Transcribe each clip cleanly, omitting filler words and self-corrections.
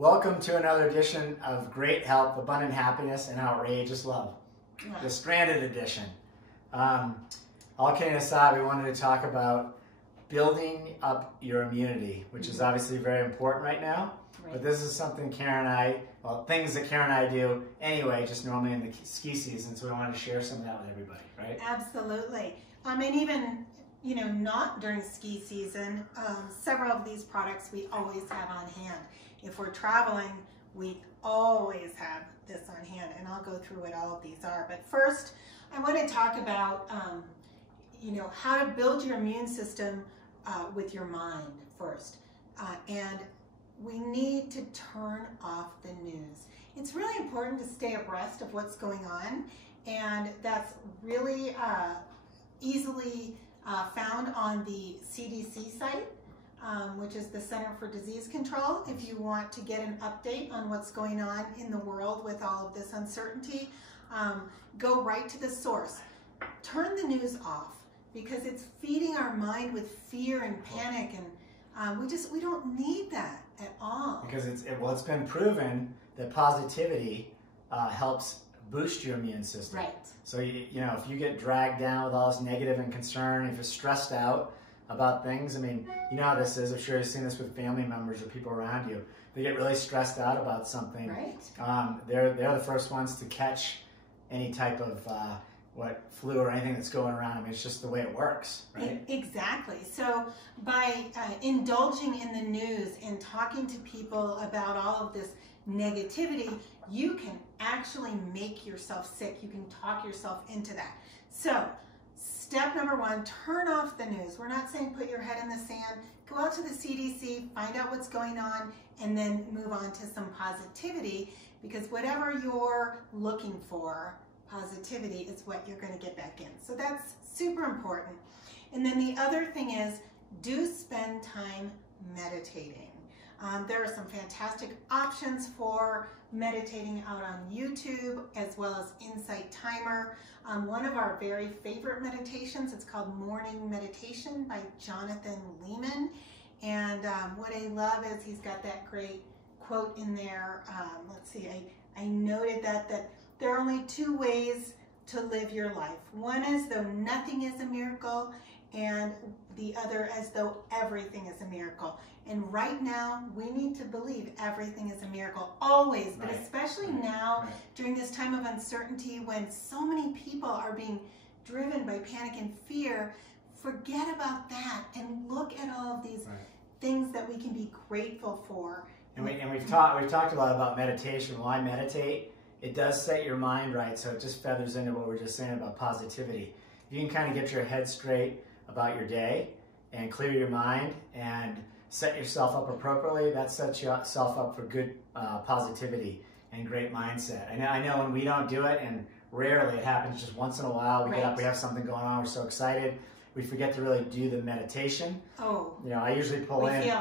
Welcome to another edition of Great Health, Abundant Happiness, and Outrageous Love, the Stranded edition. All kidding aside, we wanted to talk about building up your immunity, which is obviously very important right now. But this is something Karen and I, well, things that Karen and I do anyway, just normally in the ski season, so we wanted to share some of that with everybody, right? Absolutely. And even, not during ski season, several of these products we always have on hand. If we're traveling, we always have this on hand, and I'll go through what all of these are. But first, I want to talk about, how to build your immune system with your mind first. And we need to turn off the news. It's really important to stay abreast of what's going on, and that's really easily found on the CDC site, which is the Center for Disease Control. If you want to get an update on what's going on in the world with all of this uncertainty, go right to the source. Turn the news off, because it's feeding our mind with fear and panic, and we don't need that at all. Because it's been proven that positivity helps boost your immune system. Right. So if you get dragged down with all this negative and concern, if you're stressed out about things, I mean, you know how this is. I'm sure you've seen this with family members or people around you. They get really stressed out about something. Right. They're the first ones to catch any type of flu or anything that's going around. I mean, it's just the way it works, right? Exactly. So by indulging in the news and talking to people about all of this negativity, you can actually make yourself sick. You can talk yourself into that. So step number one, turn off the news. We're not saying put your head in the sand. Go out to the CDC, find out what's going on, and then move on to some positivity, because whatever you're looking for, positivity is what you're going to get back in. So that's super important. And then the other thing is, do spend time meditating. There are some fantastic options for meditating out on YouTube, as well as Insight Timer. One of our very favorite meditations, it's called Morning Meditation by Jonathan Lehmann. And what I love is he's got that great quote in there. Let's see, I noted that there are only two ways to live your life. One is though nothing is a miracle, and the other as though everything is a miracle. And right now, we need to believe everything is a miracle, always, but especially now, during this time of uncertainty, when so many people are being driven by panic and fear. Forget about that and look at all of these things that we can be grateful for. And we've talked a lot about meditation. Why meditate? It does set your mind right, so it just feathers into what we were just saying about positivity. You can kind of get your head straight about your day and clear your mind and set yourself up appropriately. That sets yourself up for good positivity and great mindset. I know when we don't do it, and rarely it happens, just once in a while, we get up, we have something going on, we're so excited, we forget to really do the meditation. I usually pull in.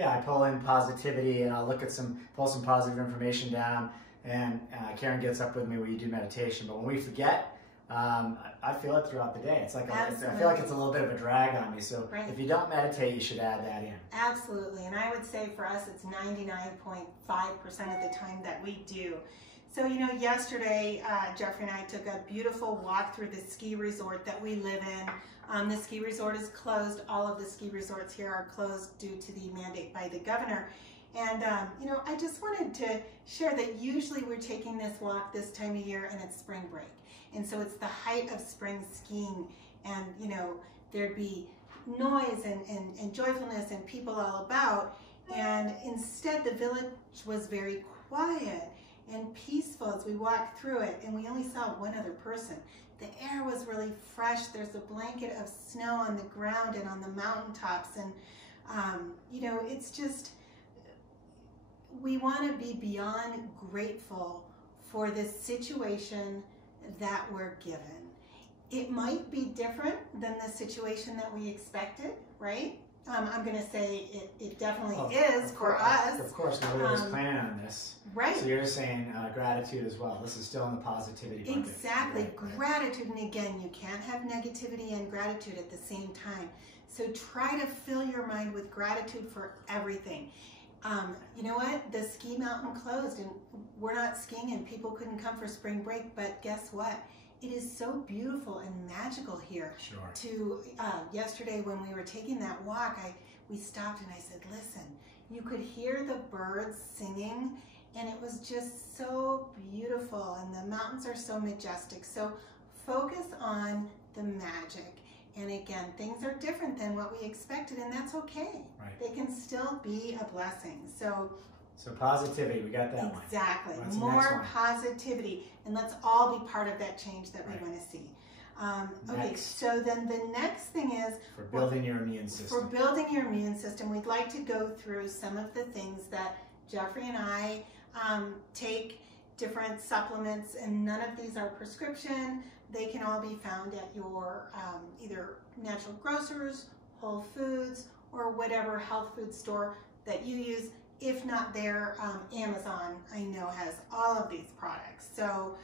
I pull in positivity, and I'll look at pull some positive information down. And Karen gets up with me when you do meditation. But when we forget, I feel it throughout the day. It's like I feel like it's a little bit of a drag on me. So if you don't meditate, you should add that in. Absolutely. And I would say for us, it's 99.5% of the time that we do. So, yesterday, Jeffrey and I took a beautiful walk through the ski resort that we live in. The ski resort is closed. All of the ski resorts here are closed due to the mandate by the governor. And, I just wanted to share that usually we're taking this walk this time of year, and it's spring break. And so it's the height of spring skiing, and, there'd be noise and joyfulness and people all about. And instead, the village was very quiet and peaceful as we walked through it, and we only saw one other person. The air was really fresh. There's a blanket of snow on the ground and on the mountaintops, and, it's just, we want to be beyond grateful for this situation that we're given. It might be different than the situation that we expected, right? I'm going to say it definitely is for us. Of course, nobody was planning on this. Right. So you're saying gratitude as well. This is still in the positivity bucket. Exactly. Gratitude. And again, you can't have negativity and gratitude at the same time. So try to fill your mind with gratitude for everything. You know what? The ski mountain closed and we're not skiing and people couldn't come for spring break, but guess what? It is so beautiful and magical here. Sure. Yesterday when we were taking that walk, we stopped and I said, listen, you could hear the birds singing and it was just so beautiful and the mountains are so majestic. So focus on the magic. And again, things are different than what we expected, and that's okay. Right. They can still be a blessing. So positivity, we got that one. Exactly. What's the next More one? positivity, and let's all be part of that change that we want to see. Okay, so then the next thing is for building your immune system. For building your immune system, we'd like to go through some of the things that Jeffrey and I take, different supplements, and none of these are prescription. They can all be found at your either natural grocers, Whole Foods, or whatever health food store that you use. If not there, Amazon, I know, has all of these products. So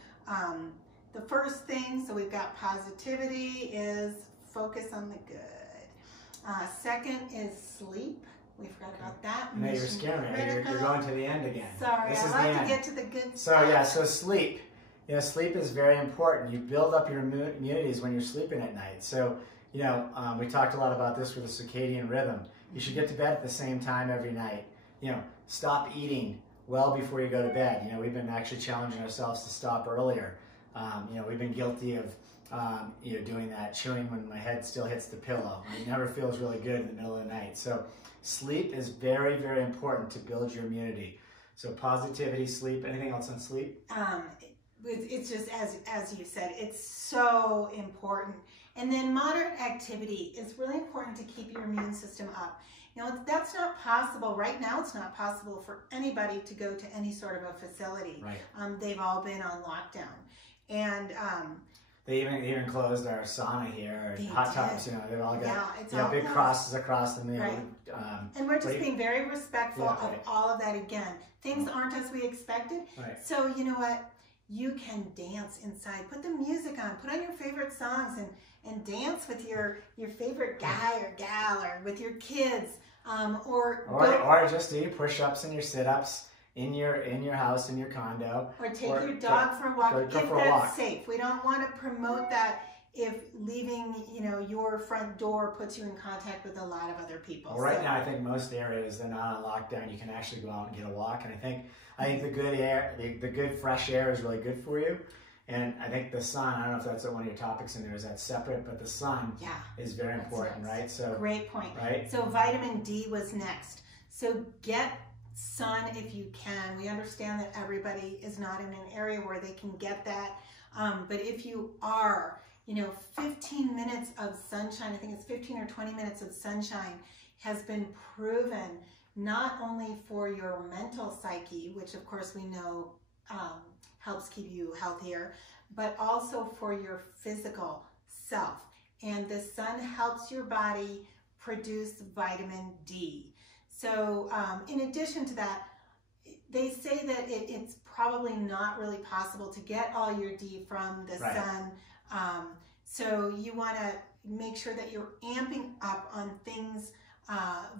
the first thing, so we've got positivity, is focus on the good. Second is sleep. We forgot about that. No, you're scaring me. You're going to the end again. Sorry, I like to get to the good stuff. So yeah, so sleep. You know, sleep is very important. You build up your immunities when you're sleeping at night. So, you know, we talked a lot about this with the circadian rhythm. You should get to bed at the same time every night. You know, stop eating well before you go to bed. You know, we've been actually challenging ourselves to stop earlier. You know, we've been guilty of, you know, doing that, chewing when my head still hits the pillow. It never feels really good in the middle of the night. So sleep is very, very important to build your immunity. So positivity, sleep. Anything else on sleep? It's just, as you said, it's so important. And then moderate activity is really important to keep your immune system up. You know, that's not possible. Right now, it's not possible for anybody to go to any sort of a facility. Right. They've all been on lockdown. And they even closed our sauna here, and hot tubs, you know, they've all got big crosses across them. Right. And we're just being very respectful of all of that again. Things aren't as we expected. Right. So, you know what? You can dance inside. Put the music on. Put on your favorite songs and dance with your favorite guy or gal, or with your kids, or just do your push-ups and your sit-ups in your house, in your condo, or take your dog for a walk if that's safe. We don't want to promote that if leaving, you know, your front door puts you in contact with a lot of other people. Well, right now, I think most areas, they're not on lockdown. You can actually go out and get a walk, and I think the good air, the good fresh air is really good for you. And I think the sun, I don't know if that's one of your topics in there, is that separate, but the sun is very important, right? So great point. Right? So vitamin D was next. So get sun if you can. We understand that everybody is not in an area where they can get that. But if you are, you know, 15 minutes of sunshine, I think it's 15 or 20 minutes of sunshine, has been proven not only for your mental psyche, which of course we know helps keep you healthier, but also for your physical self. And the sun helps your body produce vitamin D. So in addition to that, they say that it's probably not really possible to get all your D from the sun. So you want to make sure that you're amping up on things,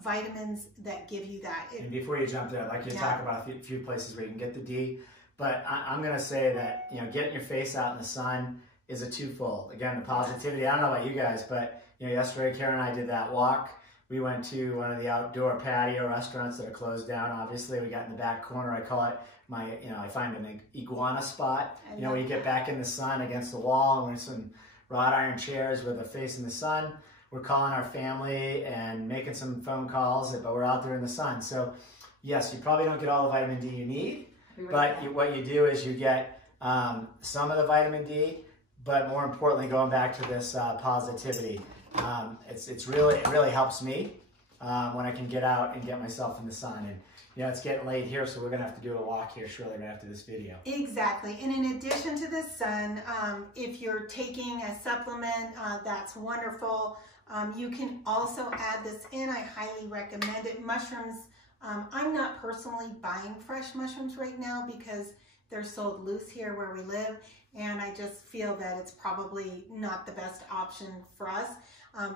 vitamins that give you that. And before you jump there, I'd like you to talk about a few places where you can get the D. But I'm going to say that, you know, getting your face out in the sun is a twofold. Again, the positivity, I don't know about you guys, but, you know, yesterday Karen and I did that walk. We went to one of the outdoor patio restaurants that are closed down. Obviously, we got in the back corner. I call it my, you know, I find an iguana spot. You know, where you get back in the sun against the wall, and we're in some wrought iron chairs with a face in the sun. We're calling our family and making some phone calls, but we're out there in the sun. So, yes, you probably don't get all the vitamin D you need. But what you do is you get some of the vitamin D, but more importantly, going back to this positivity, it really helps me when I can get out and get myself in the sun. And you know, it's getting late here, so we're gonna have to do a walk here shortly right after this video. Exactly. And in addition to the sun, if you're taking a supplement, that's wonderful. You can also add this in. I highly recommend it. Mushrooms. I'm not personally buying fresh mushrooms right now because they're sold loose here where we live, and I just feel that it's probably not the best option for us.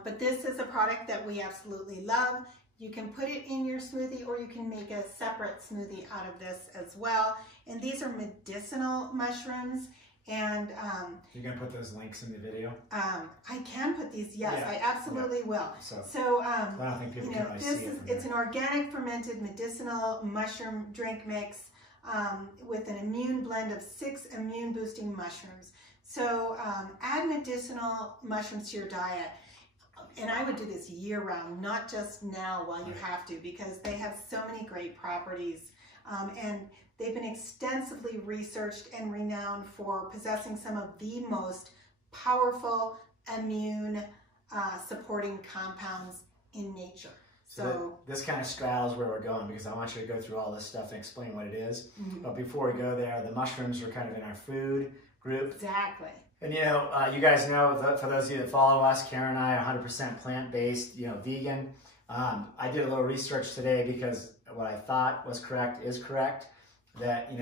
But this is a product that we absolutely love, You can put it in your smoothie, or you can make a separate smoothie out of this as well. And these are medicinal mushrooms. And you're gonna put those links in the video. I can put these. Yes, yeah. I absolutely will. So I don't think people can really see it. It's an organic fermented medicinal mushroom drink mix with an immune blend of 6 immune boosting mushrooms. So add medicinal mushrooms to your diet. And I would do this year round, not just now while you have to, because they have so many great properties. And they've been extensively researched and renowned for possessing some of the most powerful immune supporting compounds in nature. So this kind of straddles where we're going, because I want you to go through all this stuff and explain what it is. But before we go there, the mushrooms are kind of in our food group. Exactly. And you know, you guys know, for those of you that follow us, Karen and I are 100% plant-based, vegan. I did a little research today, because what I thought was correct is correct. That,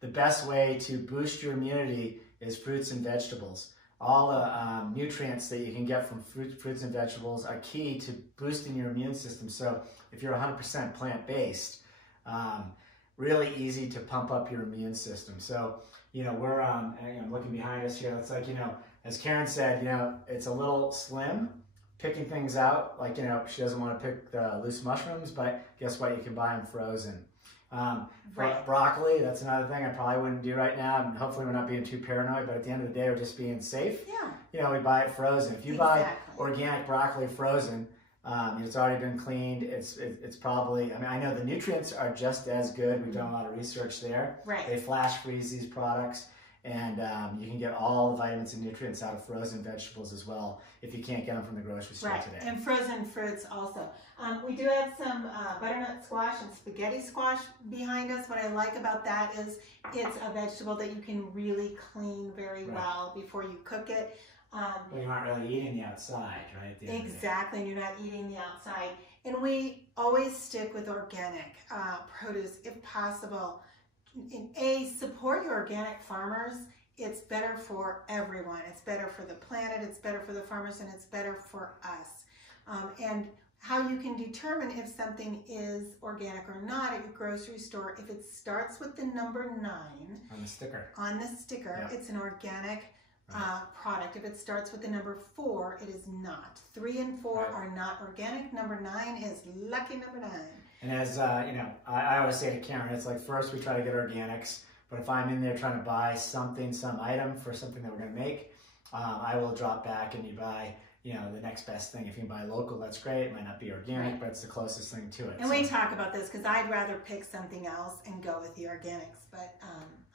the best way to boost your immunity is fruits and vegetables. All the nutrients that you can get from fruits and vegetables are key to boosting your immune system. So if you're 100% plant-based, really easy to pump up your immune system. So, we're I'm looking behind us here. It's like, as Karen said, it's a little slim, picking things out. Like, she doesn't want to pick the loose mushrooms, but guess what? You can buy them frozen. Broccoli, that's another thing I probably wouldn't do right now. And hopefully we're not being too paranoid, but at the end of the day, we're just being safe. Yeah. We buy it frozen. If you buy organic broccoli frozen, it's already been cleaned. It's probably, I know the nutrients are just as good. We've done a lot of research there. Right. They flash freeze these products, and you can get all the vitamins and nutrients out of frozen vegetables as well, if you can't get them from the grocery store today. And frozen fruits also. We do have some butternut squash and spaghetti squash behind us. What I like about that is it's a vegetable that you can really clean very well before you cook it. But you're not really eating the outside, right? Exactly, and you're not eating the outside. And we always stick with organic produce if possible. Support your organic farmers. It's better for everyone. It's better for the planet, it's better for the farmers, and it's better for us. And how you can determine if something is organic or not at your grocery store, if it starts with the number 9 on the sticker, it's an organic product. If it starts with the number 4, it is not. 3 and 4 are not organic. Number 9 is lucky number 9. And as I always say to Karen, it's like, first we try to get organics, but if I'm in there trying to buy some item for something that we're going to make, I will drop back and you buy the next best thing. If you can buy local, that's great. It might not be organic, but it's the closest thing to it. And we talk about this because I'd rather pick something else and go with the organics, but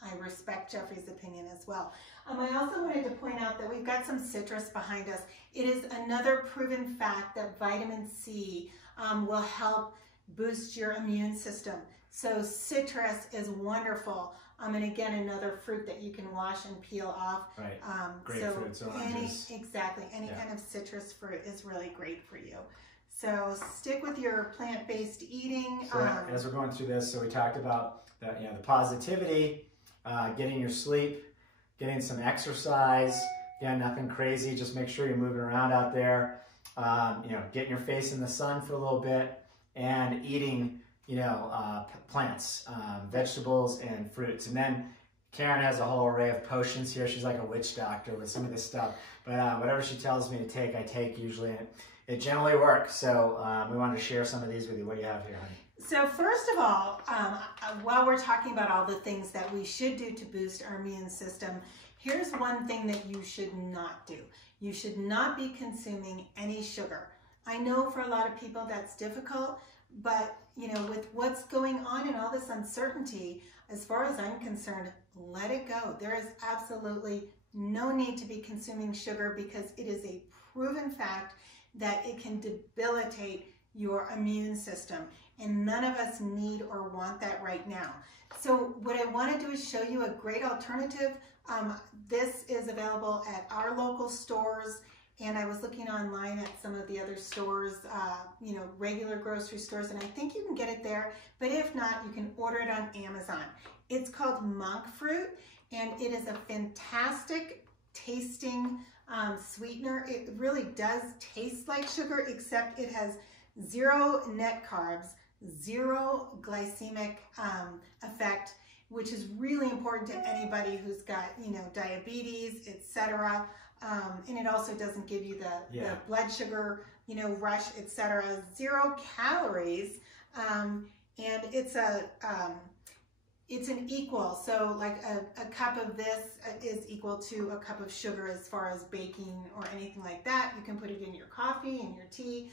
I respect Jeffrey's opinion as well. I also wanted to point out that we've got some citrus behind us. It is another proven fact that vitamin C will help boost your immune system. So citrus is wonderful. And again, another fruit that you can wash and peel off. Right. Grapefruits, oranges. Any kind of citrus fruit is really great for you. So stick with your plant-based eating. So as we're going through this, so we talked about the positivity, getting your sleep, getting some exercise. Again, nothing crazy. Just make sure you're moving around out there. Getting your face in the sun for a little bit, and eating plants, vegetables, and fruits. And then Karen has a whole array of potions here. She's like a witch doctor with some of this stuff. But whatever she tells me to take, I take usually. It generally works. So we wanted to share some of these with you. What do you have here, honey? So first of all, while we're talking about all the things that we should do to boost our immune system, here's one thing that you should not do. You should not be consuming any sugar. I know for a lot of people that's difficult, but with what's going on and all this uncertainty, as far as I'm concerned, let it go. There is absolutely no need to be consuming sugar, because it is a proven fact that it can debilitate your immune system, and none of us need or want that right now. So what I want to do is show you a great alternative. This is available at our local stores, and I was looking online at some of the other stores, regular grocery stores, and I think you can get it there, but if not, you can order it on Amazon. It's called monk fruit, and it is a fantastic tasting sweetener. It really does taste like sugar, except it has 0 net carbs, 0 glycemic effect, which is really important to anybody who's got, you know, diabetes, etc. And it also doesn't give you the blood sugar, you know, rush, etc. 0 calories, and it's an equal. So like a cup of this is equal to a cup of sugar as far as baking or anything like that. You can put it in your coffee and your tea.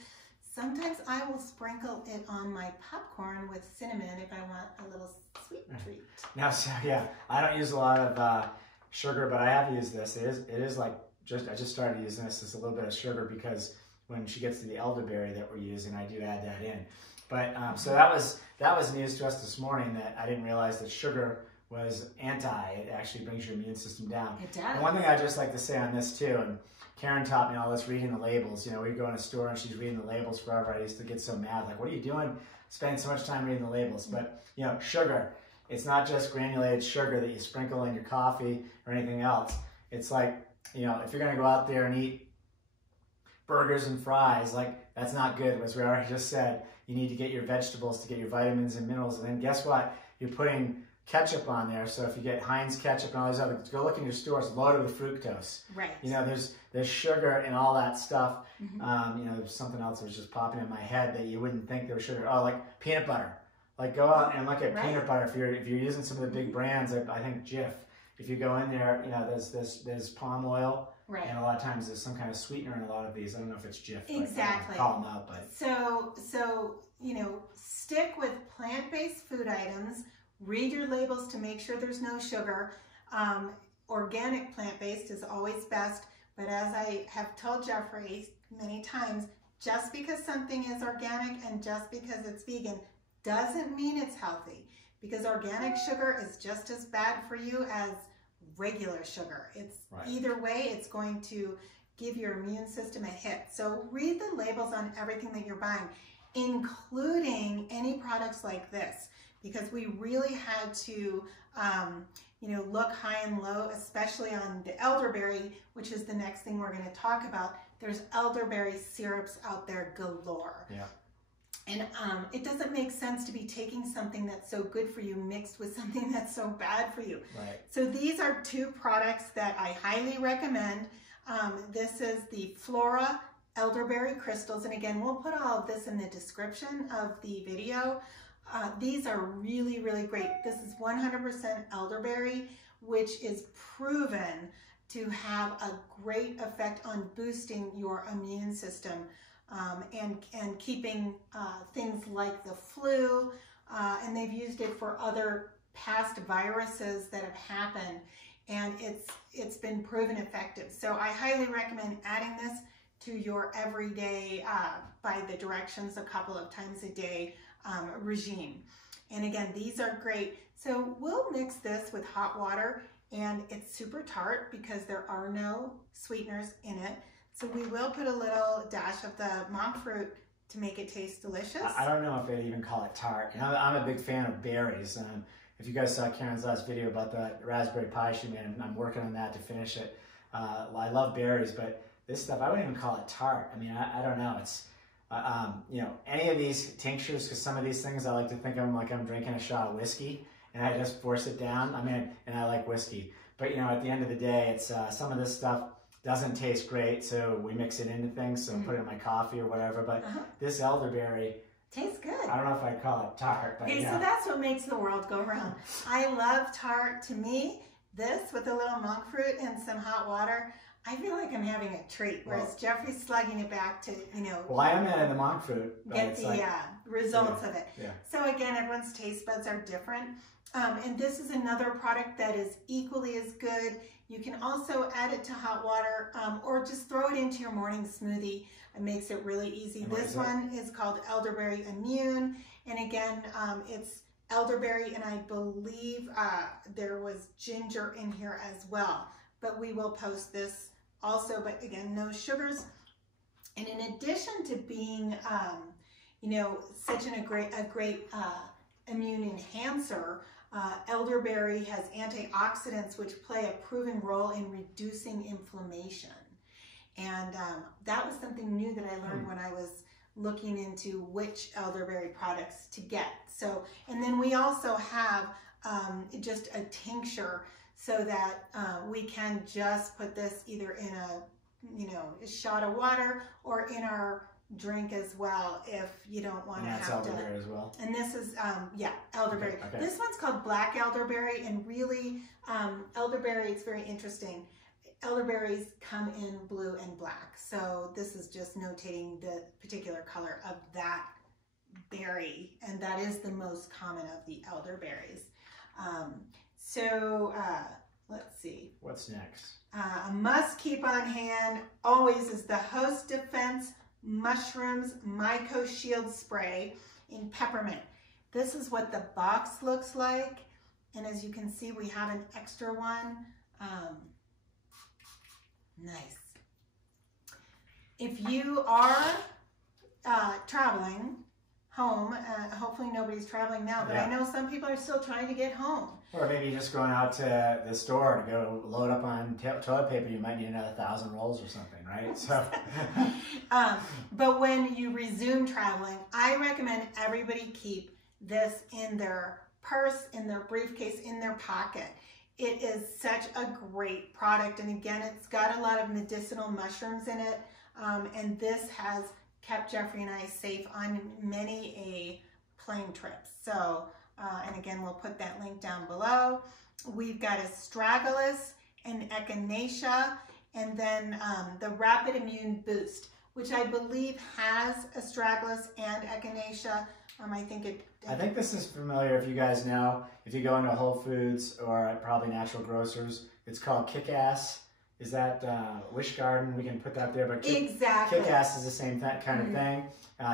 Sometimes I will sprinkle it on my popcorn with cinnamon if I want a little sweet treat. Now, so yeah, I don't use a lot of sugar, but I have used this. It is like, I just started using this as a little bit of sugar because when she gets to the elderberry that we're using, I do add that in. But so that was news to us this morning, that I didn't realize that sugar was anti. It actually brings your immune system down. It does. And one thing I just like to say on this too, and Karen taught me all this reading the labels. You know, we'd go in a store and she's reading the labels forever. I used to get so mad, like, what are you doing spending so much time reading the labels? But, you know, sugar, it's not just granulated sugar that you sprinkle in your coffee or anything else. It's like, you know, if you're going to go out there and eat burgers and fries, like, that's not good. As we already just said, you need to get your vegetables to get your vitamins and minerals. And then guess what? You're putting ketchup on there. So if you get Heinz ketchup and all these other, go look in your store, it's loaded with fructose. Right. You know, there's sugar and all that stuff. You know, there's something else that was just popping in my head that you wouldn't think there was sugar. Oh, like peanut butter. Like, go out and look at peanut butter. If you're using some of the big brands, I think Jif. If you go in there, you know, there's palm oil. Right. And a lot of times there's some kind of sweetener in a lot of these. I don't know if it's Jif. Exactly. Call them out, but. So, you know, stick with plant-based food items. Read your labels to make sure there's no sugar. Organic plant-based is always best. But as I have told Jeffrey many times, just because something is organic and just because it's vegan doesn't mean it's healthy. Because organic sugar is just as bad for you as regular sugar. It's either way, it's going to give your immune system a hit. So read the labels on everything that you're buying, including any products like this, because we really had to, you know, look high and low, especially on the elderberry, which is the next thing we're going to talk about. There's elderberry syrups out there galore. Yeah. And it doesn't make sense to be taking something that's so good for you mixed with something that's so bad for you. Right. So these are 2 products that I highly recommend. This is the Flora Elderberry Crystals. And again, we'll put all of this in the description of the video. These are really, really great. This is 100% elderberry, which is proven to have a great effect on boosting your immune system. And keeping things like the flu, and they've used it for other past viruses that have happened, and it's been proven effective. So I highly recommend adding this to your everyday, by the directions a couple of times a day regime. And again, these are great. So we'll mix this with hot water, and it's super tart because there are no sweeteners in it. So we will put a little dash of the monk fruit to make it taste delicious. I don't know if they'd even call it tart. You know, I'm a big fan of berries. If you guys saw Karen's last video about the raspberry pie she made, I'm working on that to finish it. I love berries, but this stuff, I wouldn't even call it tart. I mean, I don't know. It's, you know, any of these tinctures, because some of these things I like to think of them like I'm drinking a shot of whiskey, and I just force it down. I mean, and I like whiskey. But, you know, at the end of the day, it's some of this stuff doesn't taste great, so we mix it into things, so put it in my coffee or whatever. But this elderberry tastes good. I don't know if I'd call it tart, but yeah. So that's what makes the world go round. I love tart. To me, this with a little monk fruit and some hot water, I feel like I'm having a treat. Whereas Jeffrey's slugging it back to, you know. Well, I am adding the monk fruit. Get the results of it. Yeah. So again, everyone's taste buds are different. And this is another product that is equally as good. You can also add it to hot water or just throw it into your morning smoothie. It makes it really easy. This one is called Elderberry Immune. And again, it's elderberry, and I believe there was ginger in here as well. But we will post this also, but again, no sugars. And in addition to being, you know, such a great immune enhancer, elderberry has antioxidants which play a proven role in reducing inflammation. And that was something new that I learned when I was looking into which elderberry products to get. So, and then we also have just a tincture so that we can just put this either in a shot of water or in our drink as well if you don't want to have elderberry as well. And this is elderberry. Okay. This one's called black elderberry, and really elderberry, it's very interesting. Elderberries come in blue and black, so this is just notating the particular color of that berry, and that is the most common of the elderberries. Let's see. What's next? A must keep on hand always is the Host Defense Mushrooms Myco Shield Spray in peppermint. This is what the box looks like, and as you can see, we have an extra one. Nice. If you are traveling home, hopefully nobody's traveling now, but I know some people are still trying to get home. Or maybe just going out to the store to go load up on toilet paper, you might need another 1,000 rolls or something, right? So, but when you resume traveling, I recommend everybody keep this in their purse, in their briefcase, in their pocket. It is such a great product, and again, it's got a lot of medicinal mushrooms in it, and this has kept Jeffrey and I safe on many a plane trip. So, and again, we'll put that link down below. We've got astragalus and echinacea, and then the Rapid Immune Boost, which I believe has astragalus and echinacea. I think this is familiar if you guys know. If you go into Whole Foods or probably natural grocers, it's called Kick-Ass. Is that Wish Garden? We can put that there, but exactly. Kick-Ass is the same kind of thing.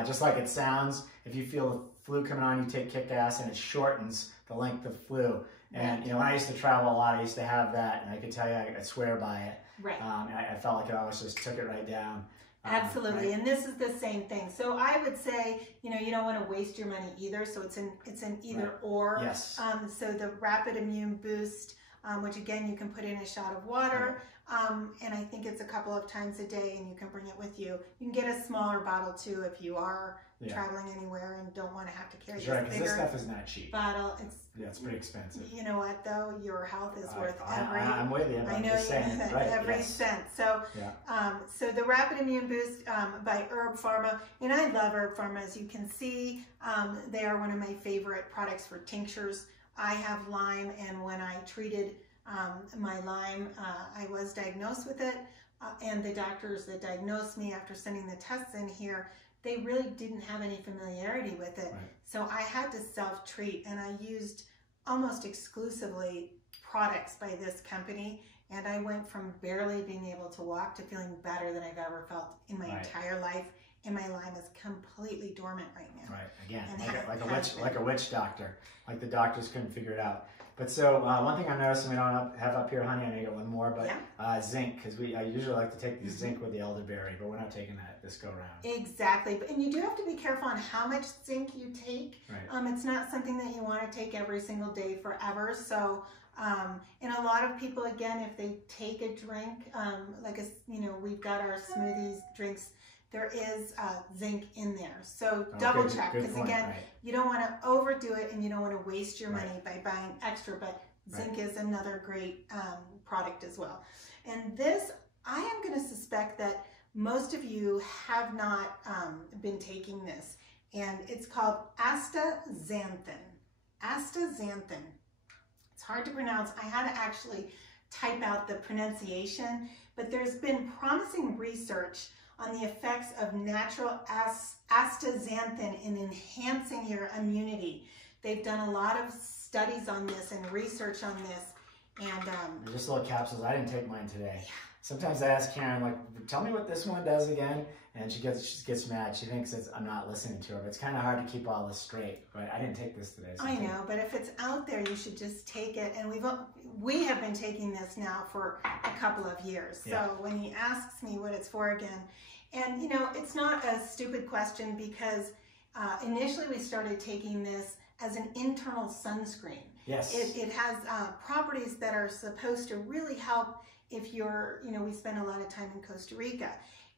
Just like it sounds, if you feel the flu coming on, you take Kick-Ass and it shortens the length of flu. And when I used to travel a lot, I used to have that, and I could tell you, I swear by it. Right. I felt like I always just took it right down. Absolutely, right. And this is the same thing. So I would say, you don't want to waste your money either. So it's an either or. Yes. So the Rapid Immune Boost, which again you can put in a shot of water, and I think it's a couple of times a day, and you can bring it with you. You can get a smaller bottle too if you are traveling anywhere and don't want to have to carry this bigger this stuff is not cheap. bottle. It's pretty expensive. You know what though? Your health is worth every. I'm with you. I know every cent. So, so the Rapid Immune Boost by Herb Pharma, and I love Herb Pharma. As you can see, they are one of my favorite products for tinctures. I have Lyme, and when I treated my Lyme, I was diagnosed with it, and the doctors that diagnosed me after sending the tests in here, they really didn't have any familiarity with it. Right. So I had to self-treat, and I used almost exclusively products by this company, and I went from barely being able to walk to feeling better than I've ever felt in my entire life, and my Lyme is completely dormant right now. Right, again, like a witch doctor. Like the doctors couldn't figure it out. But so one thing I'm noticing we don't have up here, honey, I may get one more, but zinc, because I usually like to take the zinc with the elderberry, but we're not taking that this go around. Exactly, and you do have to be careful on how much zinc you take. Right. It's not something that you want to take every single day forever. So, and a lot of people, again, if they take a drink, we've got our smoothies, drinks, there is zinc in there. So double check, because again, you don't want to overdo it and you don't want to waste your money by buying extra, but zinc is another great product as well. And this, I am going to suspect that most of you have not been taking this, and it's called astaxanthin. Astaxanthin. It's hard to pronounce. I had to actually type out the pronunciation, but there's been promising research on the effects of natural astaxanthin in enhancing your immunity. They've done a lot of studies on this and research on this. And just little capsules. I didn't take mine today. Yeah. Sometimes I ask Karen, like, tell me what this one does again, and she gets mad. She thinks I'm not listening to her. But it's kind of hard to keep all this straight. Right? I didn't take this today. So I know, but if it's out there, you should just take it. And we have been taking this now for a couple of years. So when he asks me what it's for again, and it's not a stupid question, because initially we started taking this as an internal sunscreen. Yes. It has properties that are supposed to really help if you're, we spend a lot of time in Costa Rica,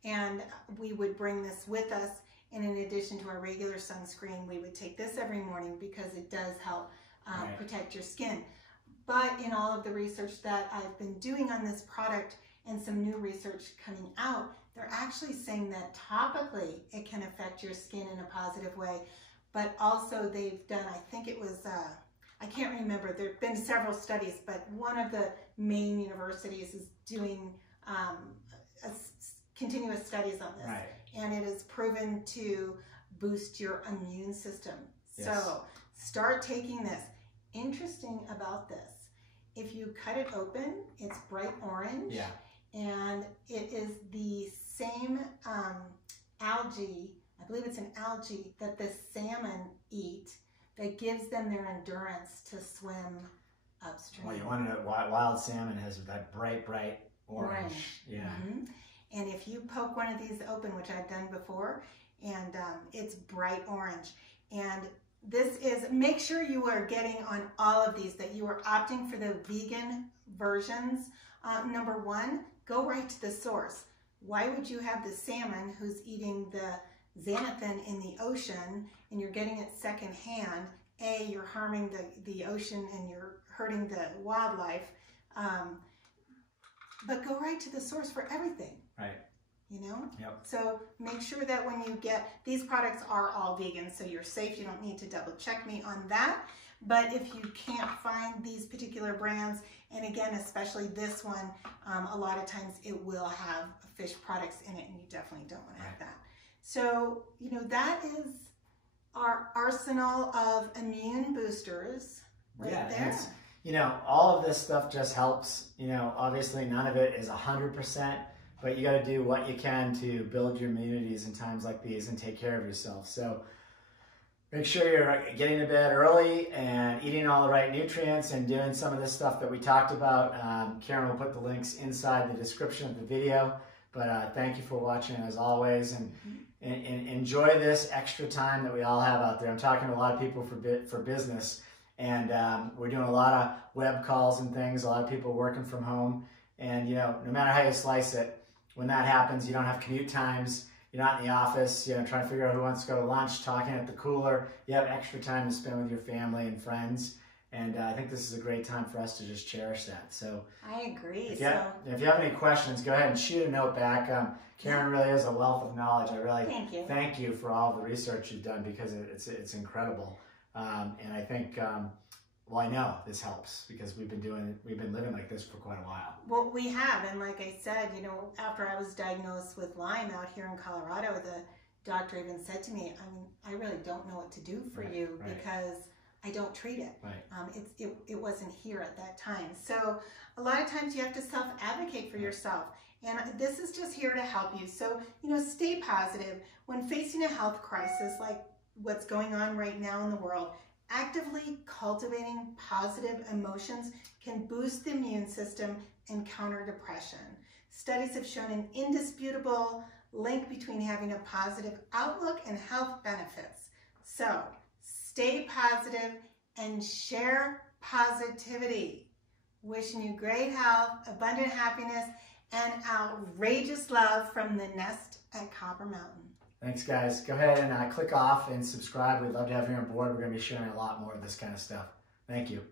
and we would bring this with us, And in addition to our regular sunscreen, we would take this every morning because it does help protect your skin. But in all of the research that I've been doing on this product and some new research coming out, they're actually saying that topically it can affect your skin in a positive way. But also they've done, I think it was, I can't remember, there have been several studies, but one of the main universities is doing continuous studies on this. Right. And it is proven to boost your immune system. Yes. So start taking this. Interesting about this, if you cut it open, it's bright orange. Yeah. And it is the same algae, I believe it's an algae that the salmon eat that gives them their endurance to swim upstream. Well, you want to know why wild salmon has that bright orange. Yeah. Mm-hmm. And if you poke one of these open, which I've done before, and it's bright orange. And this is, make sure you are getting on all of these, that you are opting for the vegan versions. Number one, go right to the source. Why would you have the salmon who's eating the xanthan in the ocean and you're getting it secondhand? A, you're harming the ocean and you're hurting the wildlife. But go right to the source for everything. Right. You know? Yep. So make sure that when you get, these products are all vegan, so you're safe. You don't need to double check me on that. But if you can't find these particular brands, and again, especially this one, a lot of times it will have fish products in it, and you definitely don't want to have that. So, you know, that is our arsenal of immune boosters right there. It's, you know, all of this stuff just helps. You know, obviously none of it is 100%, but you got to do what you can to build your immunities in times like these and take care of yourself. So make sure you're getting to bed early and eating all the right nutrients and doing some of this stuff that we talked about. Karen will put the links inside the description of the video. But thank you for watching as always, and enjoy this extra time that we all have out there. I'm talking to a lot of people for business, and we're doing a lot of web calls and things, a lot of people working from home. And you know, no matter how you slice it, when that happens, you don't have commute times, you're not in the office, you know, trying to figure out who wants to go to lunch, talking at the cooler. You have extra time to spend with your family and friends. And I think this is a great time for us to just cherish that. So I agree. If you have any questions, go ahead and shoot a note back. Karen really is a wealth of knowledge. I really thank you for all the research you've done, because it's incredible. And I think, well, I know this helps because we've been living like this for quite a while. Well, we have, and like I said, you know, after I was diagnosed with Lyme out here in Colorado, the doctor even said to me, I mean, I really don't know what to do for you because I don't treat it. Right. It wasn't here at that time. So a lot of times you have to self-advocate for yourself. And this is just here to help you. So, you know, stay positive. When facing a health crisis like what's going on right now in the world, actively cultivating positive emotions can boost the immune system and counter depression. Studies have shown an indisputable link between having a positive outlook and health benefits. So, stay positive and share positivity. Wishing you great health, abundant happiness, and outrageous love from the Nest at Copper Mountain. Thanks, guys. Go ahead and click off and subscribe. We'd love to have you on board. We're going to be sharing a lot more of this kind of stuff. Thank you.